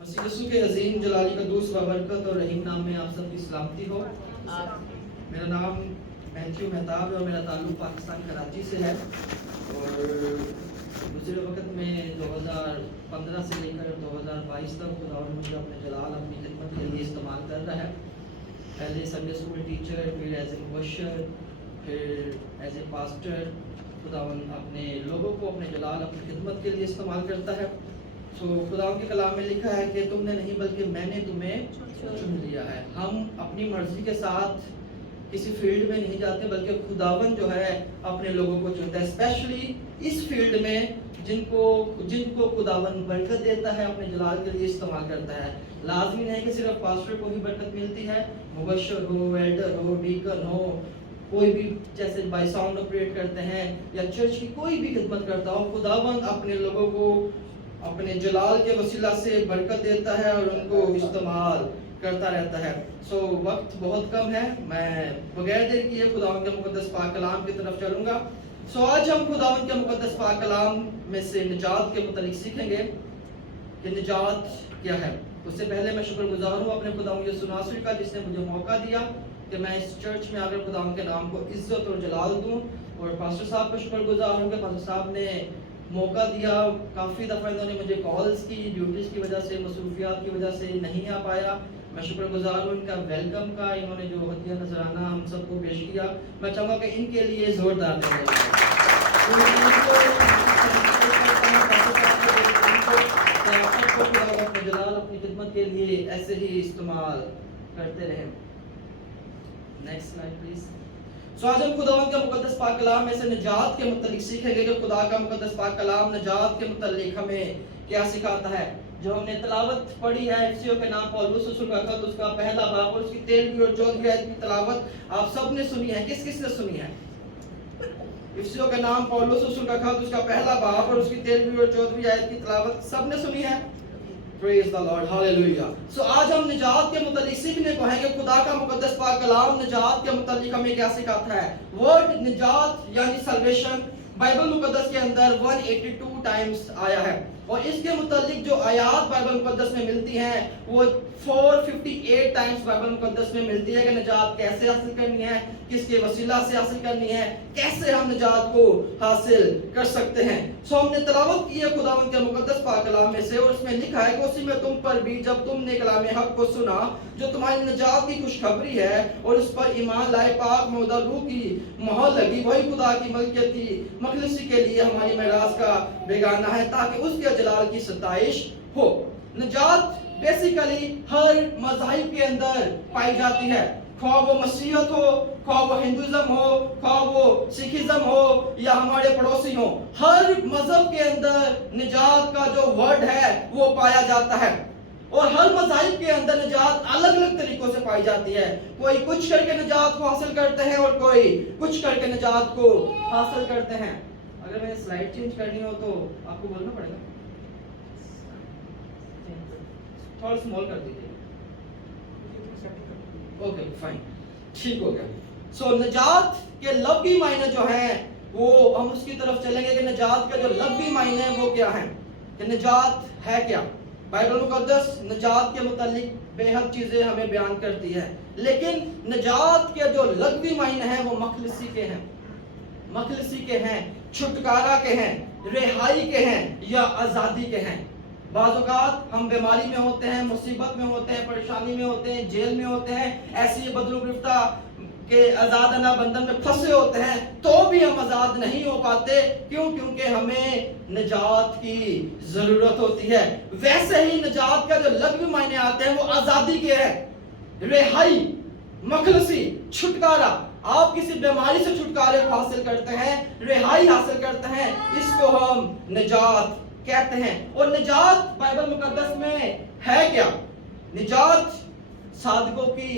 मसीह यीशु के अजीम जलाली कदूस बरकत और रहीम नाम में आप सबकी सलामती हो। मेरा नाम मैथ्यू मेहताब है और मेरा ताल्लुक पाकिस्तान कराची से है। और गुज़रे वक्त में 2015 से लेकर 2022 तक खुदावंद मुझे अपने जलाल अपनी खिदमत के लिए इस्तेमाल कर रहा है। पहले संडे स्कूल टीचर, फिर एज ए मुबशर, फिर एज ए पास्टर खुदावंद अपने लोगों को अपने जलाल अपनी खिदमत के लिए इस्तेमाल करता है। तो खुदावंद के कलाम में लिखा है कि तुमने नहीं बल्कि मैंने तुम्हें चुन लिया है। हम अपनी मर्जी के साथ किसी फील्ड में नहीं जाते बल्कि खुदावंद जो है अपने लोगों को चुनता है, स्पेशली इस फील्ड में जिनको खुदावंद बरकत देता है, अपने जलाल के लिए इस्तेमाल करता है। लाजमी नहीं कि सिर्फ पास्टर को ही बरकत मिलती है, मुबशर हो, एल्डर हो, डीकन हो, कोई भी जैसे बाय साउंड ऑपरेट करते हैं या चर्च की कोई भी खिदमत करता हो, खुदावंद अपने लोगों को अपने जलाल के वसीला से बरकत देता है और उनको इस्तेमाल करता रहता है। सो वक्त बहुत कम है, मैं बगैर देर किए खुदावंद के मुकद्दस पाक कलाम की तरफ चलूंगा। सो आज हम खुदावंद के मुकद्दस पाक कलाम में से निजात के मुतालिक सीखेंगे कि निजात क्या है। उससे पहले मैं शुक्रगुजार हूँ अपने खुदावंद यीशु नासरी का, जिसने मुझे मौका दिया कि मैं इस चर्च में आकर खुदावंद के नाम को इज्जत और जलाल दूँ। और पास्टर साहब का शुक्रगुजार हूँ कि पास्टर साहब ने मौका दिया। काफ़ी दफ़ा इन्होंने मुझे कॉल्स की, ड्यूटीज़ की वजह से, मसरूफियात की वजह से नहीं आ पाया। मैं शुक्रगुजार हूँ इनका वेलकम का। इन्होंने जो हदिया नजराना हम सबको पेश किया, मैं चाहूँगा कि इनके लिए ज़ोरदार अपने जलाल अपनी खिदमत के लिए ऐसे ही इस्तेमाल करते रहे। Next slide please. सो आज हम खुदावंद का मुकद्दस पाक कलाम में से निजात के मुतालिक सीखेंगे कि खुदा का मुकद्दस पाक कलाम निजात के मुतालिक हमें क्या सिखाता है। जो हमने तलावत पढ़ी है इफ्सियों के नाम पौलुस रसूल का खत, उसका पहला बाब और उसकी 13वीं और 14वीं आयत की तलावत आप सब ने सुनी है। किस किस ने सुनी है? इफ्सियों के नाम पौलुस रसूल का खत, उसका पहला बाब और उसकी 13वीं और 14वीं आयत की तलावत सब ने सुनी है। Praise the Lord, Hallelujah. So आज हम निजात के मुतालिक सीखने को हैं कि खुदा का मुकद्दस पाक कलाम निजात के मुतालिक हमें क्या सिखाता है। वर्ड निजात यानी सल्वेशन बाइबल मुकद्दस के अंदर 182 टाइम्स आया है और इसके मुतालिक जो आयात बाइबल मुकद्दस में मिलती हैं वो 458 टाइम्स बाइबल मुकद्दस में मिलती है कि निजात कैसे हासिल करनी है, किसके वसीला से हासिल करनी है, कैसे हम निजात को हासिल कर सकते हैं। सो हमने तलावत की है खुदावंद के मुकद्दस पाक कलाम में से और उसमें लिखा है कि उसी में तुम पर भी जब तुमने कलाम हक को सुना जो तुम्हारी निजात की खुशखबरी है और उस पर ईमान लाए पाक मौदा रूह की मोहर लगी, वही खुदा की मलकियत की मखलसी के लिए हमारी मेरास का बेगाना है ताकि उसके जलाल की सताइश हो। निजात बेसिकली हर मज़हब के अंदर पाई जाती है, ख्वाह वो मसीहत हो, ख्वाह वो हिंदुइज्म हो, ख्वाह वो सिखिज्म हो या हमारे पड़ोसी हो, हर मजहब के अंदर निजात का जो वर्ड है वो पाया जाता है। और हर मज़हब के अंदर निजात अलग अलग तरीकों से पाई जाती है। कोई कुछ करके निजात को हासिल करते हैं और कोई कुछ करके निजात को हासिल करते हैं। अगर मैंने स्लाइड चेंज करनी हो तो आपको बोलना पड़ेगा, थोड़ा स्मॉल कर दीजिए। ओके फाइन, ठीक हो गया। सो निजात के लफ्ज़ी मायने जो हैं वो हम उसकी तरफ चलेंगे कि निजात का जो लफ्ज़ी मायने हैं वो क्या है, कि निजात है क्या। बाइबल मुकद्दस निजात के मुतालिक बेहद चीज़ें हमें बयान करती है, लेकिन निजात के जो लफ्ज़ी मायने हैं वो मखलसी के हैं, मखलसी के हैं, छुटकारा के हैं, रिहाई के हैं या आज़ादी के हैं। बाज़ औक़ात हम बीमारी में होते हैं, मुसीबत में होते हैं, परेशानी में होते हैं, जेल में होते हैं, ऐसी बदलू गिरफ्ता के आज़ादाना बंधन में फंसे होते हैं तो भी हम आज़ाद नहीं हो पाते। क्यों? क्योंकि हमें निजात की ज़रूरत होती है। वैसे ही निजात का जो लफ्ज़ी मायने आते हैं वो आज़ादी के हैं, रिहाई, मखलसी, छुटकारा। आप किसी बीमारी से छुटकारे को हासिल करते हैं, रिहाई हासिल करते हैं, इसको हम निजात कहते हैं। और निजात बाइबल मुकद्दस में है क्या? निजात सादिकों की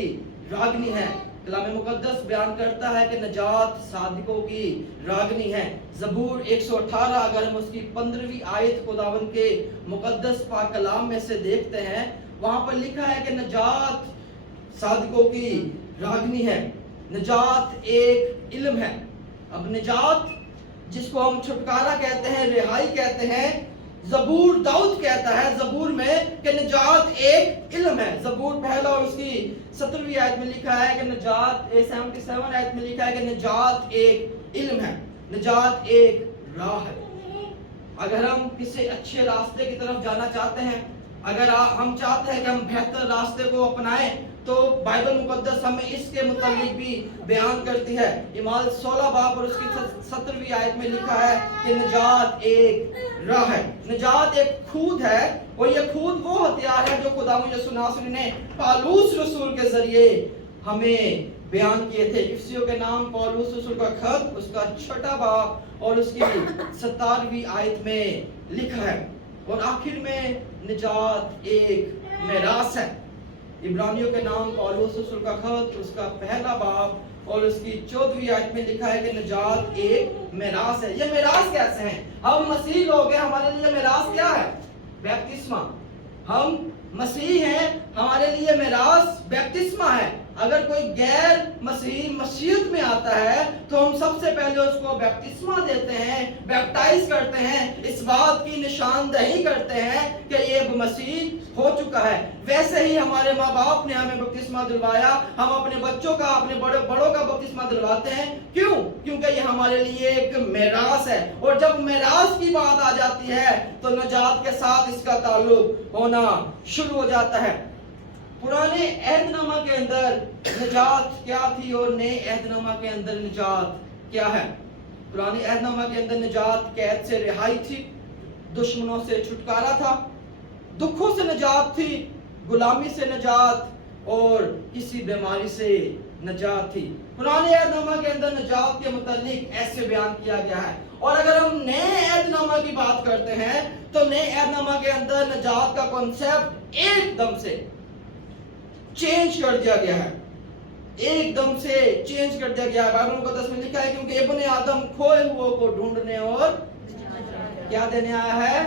रागनी है। कलाम मुकद्दस बयान करता है कि निजात सादिकों की रागनी है। ज़बूर 118 अगर हम उसकी 15वीं आयत खुदावंद के मुकद्दस पाक कलाम में से देखते हैं, वहां पर लिखा है कि निजात सादिकों की रागनी है। निजात एक इल्म है। अब निजात जिसको हम छुटकारा कहते हैं, रिहाई कहते हैं, زبور داؤد کہتا ہے زبور میں کہ نجات ایک علم ہے. زبور پہلا اور اس کی 17ویں آیت میں لکھا ہے کہ نجات 77 آیت میں لکھا ہے کہ نجات ایک علم ہے, نجات ایک راہ ہے. اگر ہم کسی اچھے راستے کی طرف جانا چاہتے ہیں, اگر ہم چاہتے ہیں کہ ہم بہتر راستے کو اپنائیں, تو بائبل مقدس ہمیں اس کے متعلق بھی بیان کرتی ہے. اعمال 16 باب اور اس کی 17ویں آیت میں لکھا ہے کہ نجات ایک راہ ہے, نجات ایک کھود ہے, اور یہ کھود وہ ہتھیار ہے جو خداوند یسوع ناصری نے پالوس رسول کے ذریعے ہمیں بیان کیے تھے. افسیوں کے نام پالوس رسول کا خط اس کا 6 باب اور اس کی 17ویں آیت میں لکھا ہے. اور آخر میں نجات ایک میراث ہے. عبرانیوں کے نام پالوس رسول کا خط اس کا 1 باب اور اس کی 14ویں آیت میں لکھا ہے کہ نجات ایک میراث ہے. یہ میراث کیسے ہیں؟ ہم مسیح لوگ ہیں, ہمارے لیے میراث کیا ہے؟ بیپتسمہ. ہم مسیح ہیں, ہمارے لیے میراث بیپتسمہ ہے. اگر کوئی غیر مسیح مسیحیت میں آتا ہے تو ہم سب سے پہلے اس کو بیپتسمہ دیتے ہیں, بیپٹائز کرتے ہیں, اس بات کی نشاندہی کرتے ہیں کہ یہ مسیح ہو چکا ہے. ویسے ہی ہمارے ماں باپ نے ہمیں بپتسمہ دلوایا, ہم اپنے بچوں کا, اپنے بڑوں کا بپتسمہ دلواتے ہیں. کیوں؟ کیونکہ یہ ہمارے لیے ایک میراث ہے, اور جب میراث کی بات آ جاتی ہے تو نجات کے ساتھ اس کا تعلق ہونا شروع ہو جاتا ہے. پرانے عہد نامہ کے اندر نجات کیا تھی اور نئے عہد نامہ کے اندر نجات کیا ہے؟ پرانے عہد نامہ کے اندر نجات قید سے رہائی تھی, دشمنوں سے چھٹکارا تھا, دکھوں سے نجات تھی, غلامی سے نجات, اور کسی بیماری سے نجات تھی. پرانے عہد نامہ کے اندر نجات کے متعلق ایسے بیان کیا گیا ہے. اور اگر ہم نئے عہد نامہ کی بات کرتے ہیں تو نئے عہد نامہ کے اندر نجات کا کنسیپٹ ایک دم سے چینج کر دیا گیا ہے, ایک دم سے چینج کر دیا گیا ہے. بائبل مقدس میں لکھا ہے کیونکہ ابن آدم کھوئے ہوئے کو ڈھونڈنے اور کیا دینے آیا ہے؟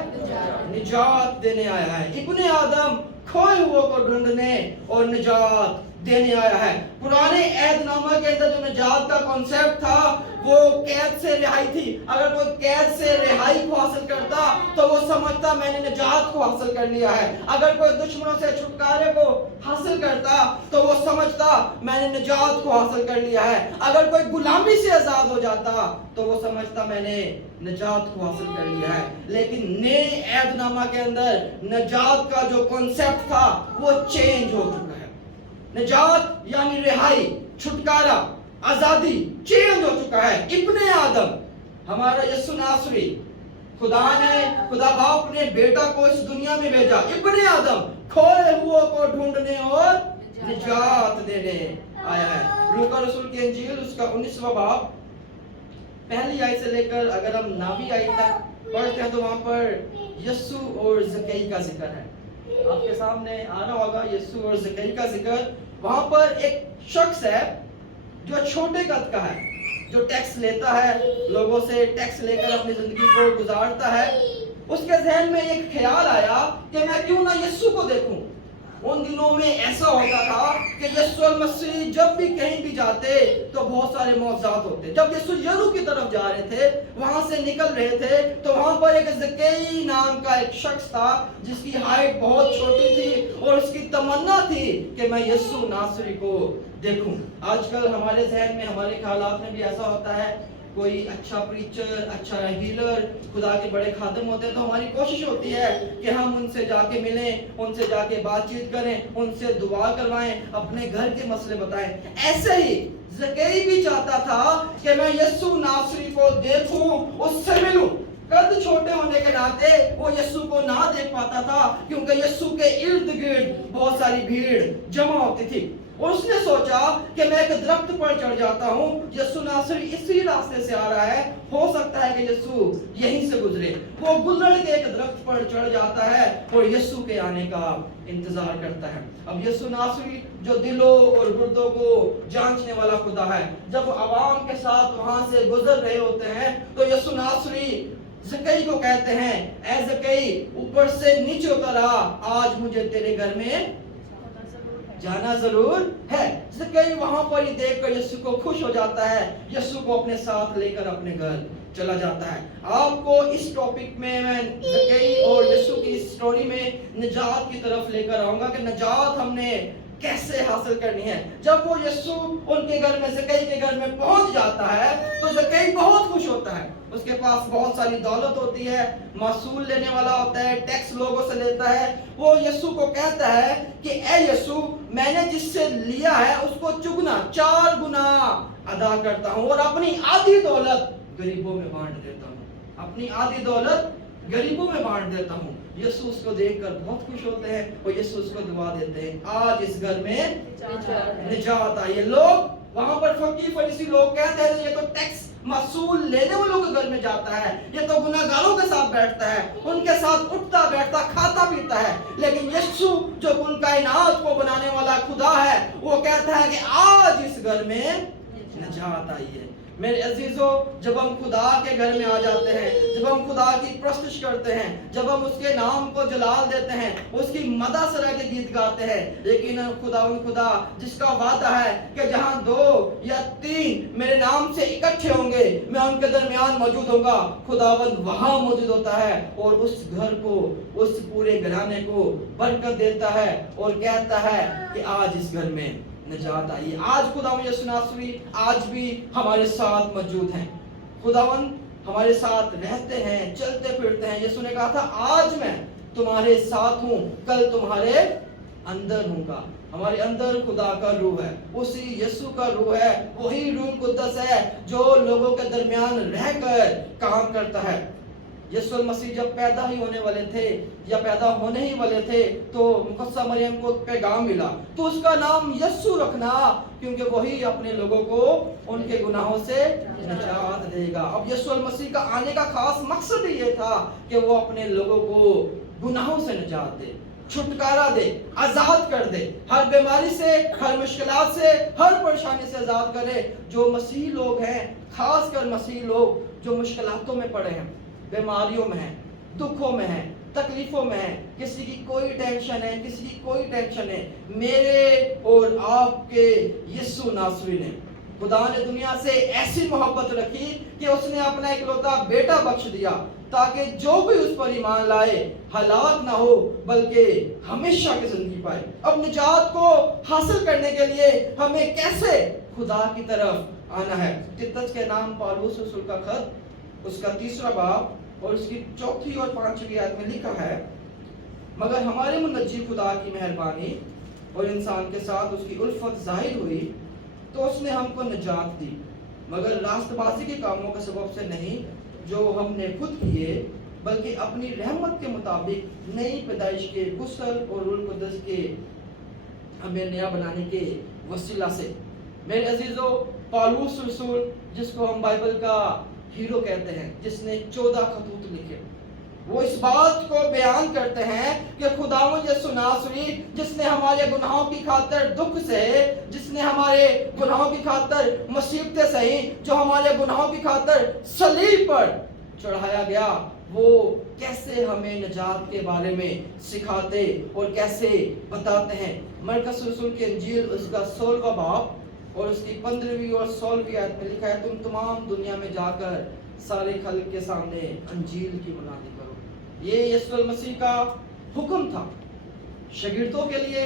نجات دینے آیا ہے. ابن آدم کھوئے ہوئے کو ڈھونڈنے اور نجات دینے آیا ہے. پرانے عہد نامہ کے اندر جو نجات کا کنسیپٹ تھا وہ قید سے رہائی تھی. اگر کوئی قید سے رہائی کو حاصل کرتا تو وہ سمجھتا میں نے نجات کو حاصل کر لیا ہے. اگر کوئی دشمنوں سے چھٹکارے کو حاصل کرتا تو وہ سمجھتا میں نے نجات کو حاصل کر لیا ہے. اگر کوئی غلامی سے آزاد ہو جاتا تو وہ سمجھتا میں نے نجات کو حاصل کر لیا ہے. لیکن نئے عہد نامہ کے اندر نجات کا جو کنسیپٹ تھا وہ چینج ہو چکا ہے. نجات یعنی رہائی, چھٹکارا, آزادی چینج ہو چکا ہے. ابن آدم ہمارا یسوع ناصری, خدا باپ نے بیٹا کو اس دنیا میں بھیجا. ابن آدم کھوئے ہوئے کو ڈھونڈنے اور نجات دینے آیا ہے. لوکا رسول کی انجیل اس کا 19واں باب پہلی آیت سے لے کر اگر ہم 9ویں آیت تک پڑھتے ہیں تو وہاں پر یسوع اور زکئی کا ذکر ہے. آپ کے سامنے آنا ہوگا یسوع اور زکئی کا ذکر. وہاں پر ایک شخص ہے جو چھوٹے قد کا ہے, جو ٹیکس لیتا ہے, لوگوں سے ٹیکس لے کر اپنی زندگی کو گزارتا ہے. اس کے ذہن میں ایک خیال آیا کہ میں کیوں نہ یسوع کو دیکھوں. ان دنوں میں ایسا ہوتا تھا کہ یسوع المسیح جب بھی کہیں بھی جاتے تو بہت سارے معجزات ہوتے. جب یسوع یریحو کی طرف جا رہے تھے, وہاں سے نکل رہے تھے, تو وہاں پر ایک زکئی نام کا ایک شخص تھا جس کی ہائٹ بہت چھوٹی تھی اور اس کی تمنا تھی کہ میں یسوع ناصری کو دیکھوں. آج کل ہمارے ذہن میں, ہمارے خیالات میں بھی ایسا ہوتا ہے, کوئی اچھا پریچر, اچھا ہیلر, خدا کے بڑے خادم ہوتے ہیں تو ہماری کوشش ہوتی ہے کہ ہم ان سے جا کے ملیں, ان سے جا کے بات چیت کریں, ان سے دعا کروائیں, اپنے گھر کے مسئلے بتائیں. ایسے ہی زکئی بھی چاہتا تھا کہ میں یسوع ناصری کو دیکھوں, اس سے ملوں. قد چھوٹے ہونے کے ناطے وہ یسوع کو نہ دیکھ پاتا تھا کیونکہ یسوع کے ارد گرد بہت ساری بھیڑ جمع ہوتی تھی. اور اس نے سوچا کہ میں ایک درخت پر چڑھ جاتا ہوں, یسوع ناصری اسی راستے سے آ رہا ہے, ہو سکتا ہے کہ یسوع یہیں سے گزرے. وہ گلڑ کے ایک درخت پر چڑھ جاتا ہے اور یسوع کے آنے کا انتظار کرتا ہے. اب یسوع ناصری جو دلوں اور گردوں کو جانچنے والا خدا ہے, جب عوام کے ساتھ وہاں سے گزر رہے ہوتے ہیں تو یسوع ناصری زکئی کو کہتے ہیں, اے زکئی اوپر سے نیچے اتر آ, آج مجھے تیرے گھر میں जाना जरूर है। जैसे कई वहां पर ये देखकर यीशु को खुश हो जाता है, यीशु को अपने साथ लेकर अपने घर चला जाता है। आपको इस टॉपिक में मैं जक्कई और यीशु की स्टोरी में निजात की तरफ लेकर आऊंगा कि निजात हमने कैसे हासिल करनी है। जब वो यीशु उनके घर में, जक्कई के घर में पहुंच जाता है तो जक्कई बहुत खुश होता है। उसके पास बहुत सारी दौलत होती है, मासूल लेने वाला होता है, टैक्स लोगों से लेता है। वो यीशु को कहता है कि ए यीशु, मैंने जिससे लिया है उसको चुगना 4 गुना अदा करता हूँ और अपनी आधी दौलत गरीबों में बांट देता हूँ, अपनी आधी दौलत गरीबों में बांट देता हूँ। यीशु उसको देखकर बहुत खुश होते हैं और यीशु उसको दुआ देते हैं, आज इस घर में निजात आई है। लोग वहां पर फकीर फरीसी लोग कहते हैं ये तो टैक्स मासूल लेने वालों के घर में जाता है, ये तो गुनाहगारों के साथ बैठता है, उनके साथ उठता बैठता खाता पीता है। लेकिन यीशु जो कुल कायनात को बनाने वाला खुदा है, वो कहता है कि आज इस घर में निजात आई है। मेरे अजीजों, जब हम खुदा के घर में आ जाते हैं, जब हम खुदा की प्रस्तुति करते हैं, जब हम उसके नाम को जलाल देते हैं, उसकी मदद सरा के गीत गाते हैं, लेकिन खुदा जिसका वादा है कि जहां 2 या 3 मेरे नाम से इकट्ठे होंगे मैं उनके दरमियान मौजूद होगा, खुदावंद वहां मौजूद होता है और उस घर को, उस पूरे घराने को बरकत देता है और कहता है कि आज इस घर में निजात आई है। आज खुदावंद यीशु नासरी आज भी हमारे साथ मौजूद हैं। खुदावंद हमारे साथ रहते हैं, चलते फिरते हैं। यीशु ने कहा था आज मैं तुम्हारे साथ हूँ, कल तुम्हारे अंदर हूँगा। हमारे अंदर खुदा का रूह है, उसी यीशु का रूह है, वही रूह कुद्दस है जो लोगों के दरमियान रहकर काम करता है। यीशु मसीह जब पैदा ही होने वाले थे या पैदा होने ही वाले थे तो मुकद्दसा मरियम को पैगाम मिला, तो उसका नाम यीशु रखना, क्योंकि वही अपने लोगों को उनके गुनाहों से निजात देगा। अब यीशु मसीह का आने का खास मकसद ही ये था कि वो अपने लोगों को गुनाहों से निजात दे, छुटकारा दे, आजाद कर दे, हर बीमारी से, हर मुश्किलात से, हर परेशानी से आजाद करे। जो मसीह लोग हैं, खासकर मसीह लोग जो मुश्किलातों में पड़े हैं, बीमारियों में है, दुखों में है, तकलीफों में है, किसी की कोई टेंशन है, किसी की कोई टेंशन है, मेरे और आपके यीशु नासरी ने, खुदा ने दुनिया से ऐसी मोहब्बत रखी कि उसने अपना इकलौता बेटा बख्श दिया ताकि जो भी उस पर ईमान लाए हलाक ना हो बल्कि हमेशा की जिंदगी पाए। अब निजात को हासिल करने के लिए हमें कैसे खुदा की तरफ आना है। तितस के नाम पौलुस रसूल का खत, उसका 3रा बाब और उसकी 4थी और 5वीं आयत में लिखा है, मगर हमारे मुनज्जी खुदा की मेहरबानी और इंसान के साथ उसकी उल्फत जाहिर हुई तो उसने हमको निजात दी, मगर रास्तबाजी के कामों के सबब से नहीं जो हमने खुद किए, बल्कि अपनी रहमत के मुताबिक नई पैदाइश के गुस्ल और रूह कुद्दस के हमें नया बनाने के वसीला से। मेरे अजीजों, पौलुस रसूल जिसको हम बाइबल का हीरो कहते हैं, जिसने 14 खतूत लिखे, वो इस बात को बयान करते हैं कि खुदावंद यीशु नासरी जिसने हमारे गुनाहों की खातिर दुख से, जिसने हमारे गुनाहों की खातिर मुसीबतें सही, जो हमारे गुनाहों की खातिर सलीब पर चढ़ाया गया, वो कैसे हमें निजात के बारे में सिखाते और कैसे बताते हैं। मरकस रसूल की इंजील उसका 16वां बाब और उसकी 15वीं और 16वीं आयत में लिखा है, तुम तमाम दुनिया में जाकर सारे खल्क के सामने अंजील की मुनादी करो। ये यीशु मसीह का हुक्म था शागिर्दों के लिए,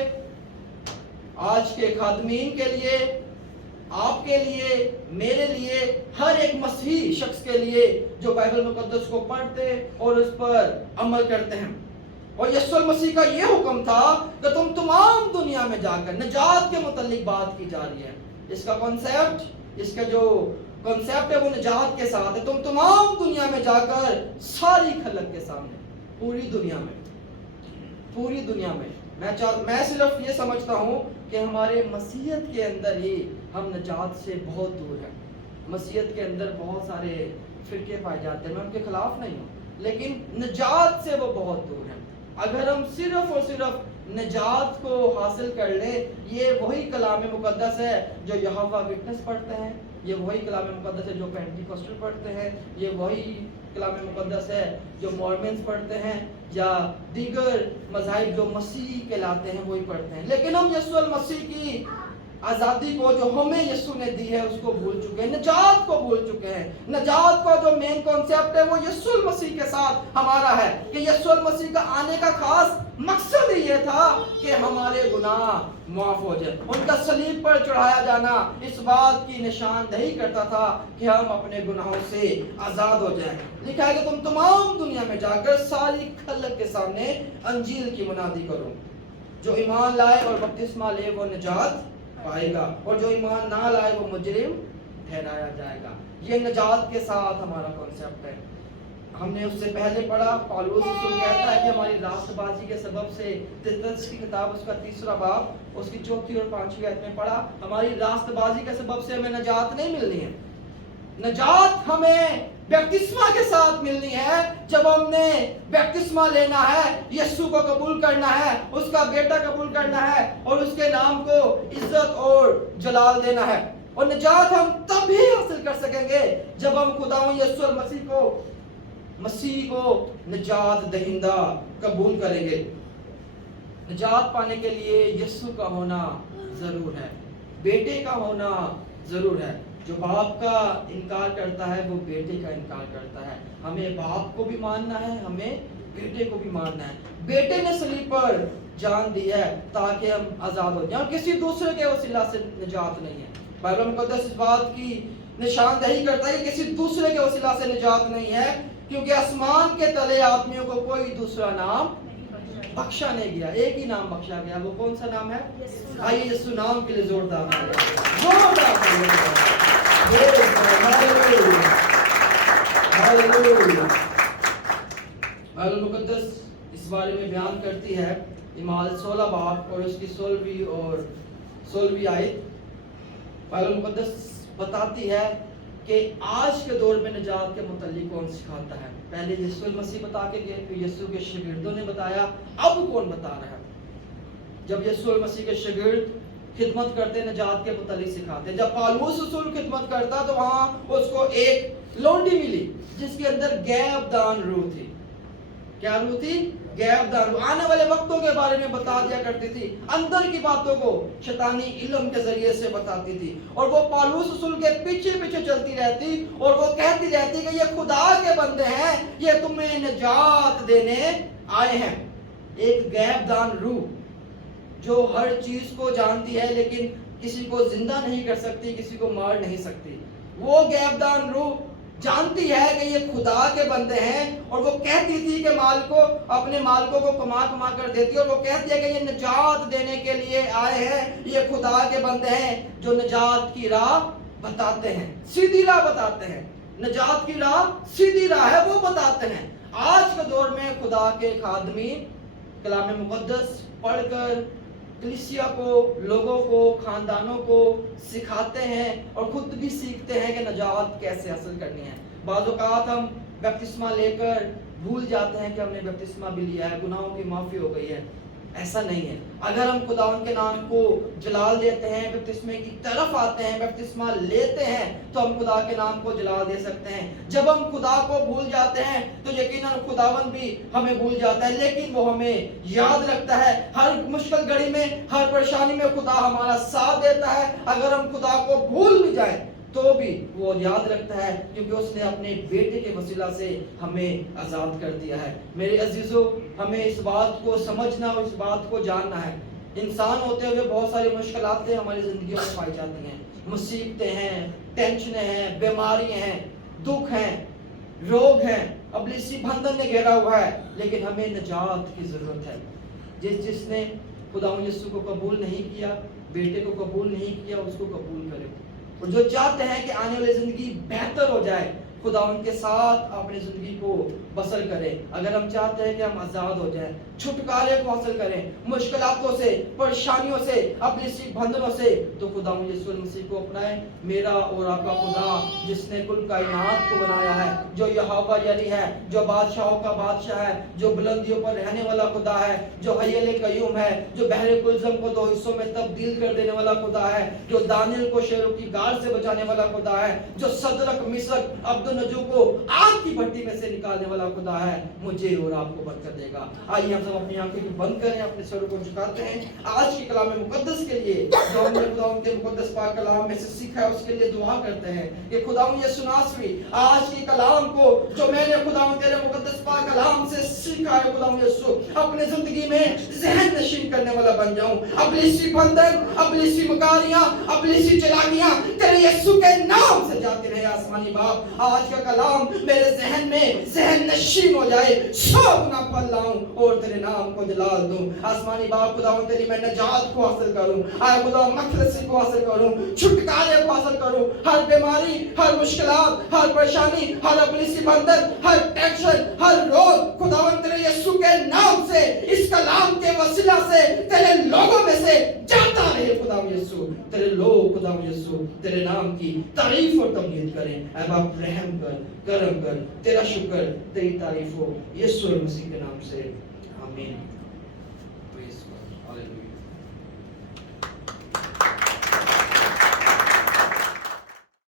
आज के खादमीन के लिए, आपके लिए, मेरे लिए, हर एक मसीही शख्स के लिए जो बाइबल मुकद्दस को पढ़ते और उस पर अमल करते हैं। और यीशु मसीह का ये हुक्म था कि तुम तमाम दुनिया में जाकर, निजात के मुतालिक बात की जा रही है। इसका कॉन्सेप्ट, इसका जो कॉन्सेप्ट है वो निजात के साथ है। तुम तमाम दुनिया में जाकर सारी खलक के सामने, पूरी दुनिया में मैं सिर्फ ये समझता हूँ कि हमारे मसीहत के अंदर ही हम निजात से बहुत दूर हैं। मसीहत के अंदर बहुत सारे फिरके पाए जाते हैं, मैं उनके खिलाफ नहीं हूँ, लेकिन निजात से वो बहुत दूर हैं। अगर हम सिर्फ और सिर्फ निजात को हासिल कर ले, ये वही कलाम मुकद्दस है जो यहोवा विटनेस पढ़ते हैं, ये वही कलाम मुकद्दस है जो पेंटिकॉस्टल पढ़ते हैं, ये वही कलाम मुकद्दस है जो मॉर्मन्स पढ़ते हैं, یا دیگر مذاہب جو مسیح کہلاتے ہیں وہی پڑھتے ہیں، لیکن ہم یسوع المسیح کی آزادی کو جو ہمیں یسوع نے دی ہے اس کو بھول چکے ہیں، نجات کو بھول چکے ہیں۔ نجات کا جو مین کانسیپٹ ہے وہ یسوع المسیح کے ساتھ ہمارا ہے کہ یسوع المسیح کا آنے کا خاص مقصد ہی یہ تھا کہ ہمارے گناہ معاف ہو جائے۔ ان کا صلیب پر چڑھایا جانا اس بات کی نشاندہی کرتا تھا کہ ہم اپنے گناہوں سے آزاد ہو جائیں۔ لکھا ہے کہ تم تمام دنیا میں جا کر ساری خلق کے سامنے انجیل کی منادی کرو، جو ایمان لائے اور بپتسمہ لے وہ نجات پائے گا، اور جو ایمان نہ لائے وہ مجرم ٹھہرایا جائے گا۔ یہ نجات کے ساتھ ہمارا کانسیپٹ ہے۔ ہم نے اس سے پہلے پڑھا، پالوس رسول کہتا ہے کہ ہماری راست بازی کے سبب سے، تیتس کی کتاب اس کا 3 باب اس کی 4 اور 5 آیت میں پڑھا، ہماری راست بازی کے سبب سے ہمیں نجات نہیں ملنی ہے۔ نجات ہمیں بیپتسمہ کے ساتھ ملنی ہے، جب ہم نے بیپتسمہ لینا ہے، یسوع کو قبول کرنا ہے، اس کا بیٹا قبول کرنا ہے اور اس کے نام کو عزت اور جلال دینا ہے۔ اور نجات ہم تب ہی حاصل کر سکیں گے جب ہم خداوند یسوع مسیح کو نجات دہندہ قبول کریں گے۔ نجات پانے کے لیے یسوع کا ہونا ضرور ہے، بیٹے کا ہونا ضرور ہے۔ جو باپ کا انکار کرتا ہے وہ بیٹے کا انکار کرتا ہے۔ ہمیں باپ کو بھی ماننا ہے، ہمیں بیٹے کو بھی ماننا ہے۔ بیٹے نے صلیب پر جان دی ہے تاکہ ہم آزاد ہو جائیں، اور کسی دوسرے کے وسیلہ سے نجات نہیں ہے۔ بائبل مقدس اس بات کی نشاندہی کرتا ہے کہ کسی دوسرے کے وسیلہ سے نجات نہیں ہے، کیونکہ آسمان کے تلے آدمیوں کو کوئی دوسرا نام بخشا نہیں گیا، ایک ہی نام بخشا گیا۔ وہ کون سا نام ہے؟ آئیے یسوع نام کے لیے زوردار بائبل مقدس اس بارے میں بیان کرتی ہے، اعمال 16 باب اور اس کی 16ویں آیت۔ بائبل مقدس بتاتی ہے کہ آج کے دور میں نجات کے متعلق کون سکھاتا ہے۔ پہلے یسوع المسیح بتا کے گئے، پھر یسوع کے شاگردوں نے بتایا، اب کون بتا رہا ہے؟ جب یسوع المسیح کے شاگرد خدمت کرتے نجات کے متعلق سکھاتے، جب پالوس رسول خدمت کرتا تو وہاں اس کو ایک لونڈی ملی جس کے اندر غیب دان روح تھی۔ کیا روح تھی؟ غیب دان روح، آنے والے وقتوں کے بارے میں بتا دیا کرتی تھی، اندر کی باتوں کو شیطانی علم کے ذریعے سے بتاتی تھی، اور وہ پالوس رسول کے پیچھے پیچھے چلتی رہتی اور وہ کہتی رہتی کہ یہ خدا کے بندے ہیں، یہ تمہیں نجات دینے آئے ہیں۔ ایک غیب دان روح جو ہر چیز کو جانتی ہے لیکن کسی کو زندہ نہیں کر سکتی، کسی کو مار نہیں سکتی، وہ غیب دان روح جانتی ہے کہ یہ خدا کے بندے ہیں، اور وہ کہتی تھی کہ اپنے مالکوں کو کما کر دیتی، اور وہ کہتی ہے کہ یہ نجات دینے کے لیے آئے ہیں، یہ خدا کے بندے ہیں جو نجات کی راہ بتاتے ہیں، سیدھی راہ بتاتے ہیں۔ نجات کی راہ سیدھی راہ ہے، وہ بتاتے ہیں۔ آج کے دور میں خدا کے خادمی کلام مقدس پڑھ کر کلیسیا کو، لوگوں کو، خاندانوں کو سکھاتے ہیں اور خود بھی سیکھتے ہیں کہ نجات کیسے حاصل کرنی ہے۔ بعض اوقات ہم بپتسمہ لے کر بھول جاتے ہیں کہ ہم نے بپتسمہ بھی لیا ہے، گناہوں کی معافی ہو گئی ہے۔ ایسا نہیں ہے۔ اگر ہم خداوند کے نام کو جلال دیتے ہیں، بپتسمے کی طرف آتے ہیں، بپتسمہ لیتے ہیں، تو ہم خدا کے نام کو جلال دے سکتے ہیں۔ جب ہم خدا کو بھول جاتے ہیں تو یقیناً خداوند بھی ہمیں بھول جاتا ہے، لیکن وہ ہمیں یاد رکھتا ہے۔ ہر مشکل گھڑی میں، ہر پریشانی میں خدا ہمارا ساتھ دیتا ہے۔ اگر ہم خدا کو بھول بھی جائیں تو بھی وہ یاد رکھتا ہے، کیونکہ اس نے اپنے بیٹے کے وسیلہ سے ہمیں آزاد کر دیا ہے۔ میرے عزیزو، ہمیں اس بات کو سمجھنا اور اس بات کو جاننا ہے۔ انسان ہوتے ہوئے بہت ساری مشکلات ہماری زندگیوں میں پائی جاتی ہیں، مصیبتیں ہیں، ٹینشنیں ہیں، بیماریاں ہیں، دکھ ہیں، روگ ہیں، ابلیسی بندھن نے گھیرا ہوا ہے، لیکن ہمیں نجات کی ضرورت ہے۔ جس نے خداوند یسوع کو قبول نہیں کیا، بیٹے کو قبول نہیں کیا، اس کو قبول کرے، اور جو چاہتے ہیں کہ آنے والی زندگی بہتر ہو جائے، خدا ان کے ساتھ اپنی زندگی کو بسر کرے۔ اگر ہم چاہتے ہیں کہ ہم آزاد ہو جائیں، چھٹکارے کو حاصل کریں مشکلاتوں سے، پریشانیوں سے، اپنے اسی بندھنوں سے، تو خدا یسوع مسیح کو اپنائیں۔ میرا اور آپ کا خدا جس نے کل کائنات کو بنایا ہے، جو یہوہ یری ہے، جو بادشاہوں کا بادشاہ ہے، جو بلندیوں پر رہنے والا خدا ہے، جو حی القیوم ہے، جو بحر کلزم کو 2 حصوں میں تبدیل کر دینے والا خدا ہے، جو دانیل کو شیروں کی غار سے بچانے والا خدا ہے، جو صدرک، مسرک، عبد तो नजों को आग की भट्टी में से निकालने वाला खुदा है, मुझे और आपको बरकत देगा। आइए हम सब अपनी आंखें को बंद करें, अपने सरों को झुकाते हैं। आज के कलाम मुकद्दस के लिए जो हमने खुदावंद के मुकद्दस पाक कलाम में से सीखा है उसके लिए दुआ करते हैं कि खुदावंद यीशु नासरी आज के कलाम को जो मैंने खुदावंद तेरे मुकद्दस पाक कलाम से सीखा है खुदावंद यीशु अपने जिंदगी में ज़हन नशीन करने वाला बन जाऊं। अपनी सी बंधन, अपनी सी मकारियां, अपनी सी चलाकियां तेरे यीशु के नाम से जाती रहे। आसमानी बाप आज का कलाम मेरे ज़हन में ज़हन नशीन हो जाए, 100 गुना फल लाऊं और तेरे नाम को जलाल दूं। आसमानी बाप खुदावंद तेरी मैं नजात को हासिल करूं, आया खुदा मखलसी को हासिल करूं, छुटकारे को हासिल करूं। हर बीमारी, हर मुश्किलात, हर परेशानी, हर अपनी सी बंधन, हर टेंशन, हर रोग खुदावंद तेरे यीशु के नाम से इस कलाम के वसीला से तेरे लोगों में से जाता रहे। खुदावंद यीशु तेरे लोग खुदावंद यीशु तेरे नाम की तारीफ और तमजीद करें। ऐ बाप रहम कर, करम कर, तेरा शुक्र, तेरी तारीफ हो यीशु मसीह के नाम से, आमीन। Praise God, hallelujah.